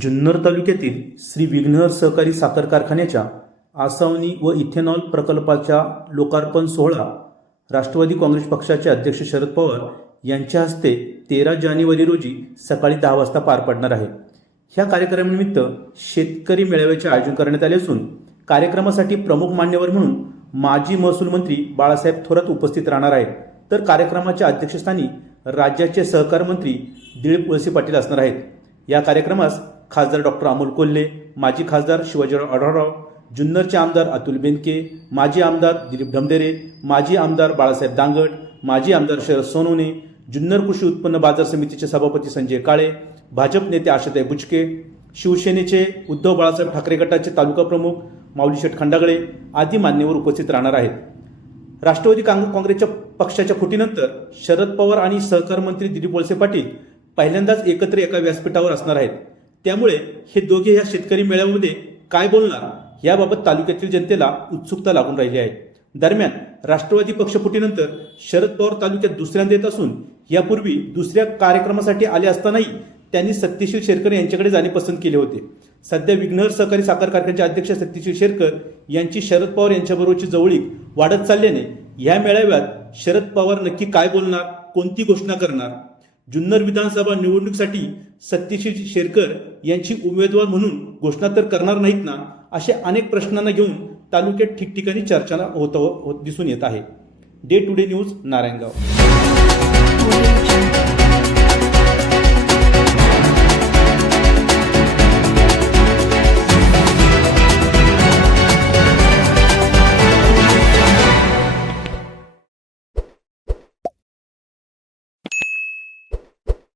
जुन्नर तालुक्यातील श्री विघ्नहर सहकारी साखर कारखान्याच्या आसावनी व इथेनॉल प्रकल्पाच्या लोकार्पण सोहळा राष्ट्रवादी काँग्रेस पक्षाचे अध्यक्ष शरद पवार यांच्या हस्ते तेरा जानेवारी रोजी सकाळी दहा वाजता पार पडणार आहे. ह्या कार्यक्रमानिमित्त शेतकरी मेळाव्याचे आयोजन करण्यात आले असून कार्यक्रमासाठी प्रमुख मान्यवर म्हणून माजी महसूल मंत्री बाळासाहेब थोरात उपस्थित राहणार आहेत. तर कार्यक्रमाच्या अध्यक्षस्थानी राज्याचे सहकार मंत्री दिलीप वळसे पाटील असणार आहेत. या कार्यक्रमास खासदार डॉक्टर अमोल कोल्हे माजी खासदार शिवाजीराव आढळराव जुन्नरचे आमदार अतुल बेनके माजी आमदार दिलीप ढमडेरे माजी आमदार बाळासाहेब दांगट माजी आमदार शरद सोनवणे जुन्नर कृषी उत्पन्न बाजार समितीचे सभापती संजय काळे भाजप नेते आशाताई बुचके शिवसेनेचे उद्धव बाळासाहेब ठाकरे गटाचे तालुका प्रमुख माऊली शेठ खंडागळे आदी मान्यवर उपस्थित राहणार आहेत. राष्ट्रवादी काँग्रेसच्या पक्षाच्या फुटीनंतर शरद पवार आणि सहकार मंत्री दिलीप वळसे पाटील पहिल्यांदाच एकत्र एका व्यासपीठावर असणार आहेत. त्यामुळे हे दोघे या शेतकरी मेळाव्यामध्ये काय बोलणार याबाबत तालुक्यातील जनतेला उत्सुकता लागून राहिली आहे. दरम्यान राष्ट्रवादी पक्षपुटीनंतर शरद पवार तालुक्यात दुसऱ्यांदा येत असून यापूर्वी दुसऱ्या कार्यक्रमासाठी आले असतानाही त्यांनी सत्यशील शेरकर यांच्याकडे जाणे पसंत केले होते. सध्या विघ्नहर सहकारी साखर कारखान्याचे अध्यक्ष सत्यशील शेरकर यांची शरद पवार यांच्याबरोबरची जवळीक वाढत चालल्याने या मेळाव्यात शरद पवार नक्की काय बोलणार कोणती घोषणा करणार? जुन्नर विधानसभा निवडणुकीसाठी सत्यशील शेरकर यांची उमेदवार म्हणून घोषणा तर करणार नाहीत ना अशा अनेक प्रश्नांना घेऊन तालुक्यात ठिकठिकाणी चर्चा होत होत दिसून येत आहे. Day to day news Narayangaon.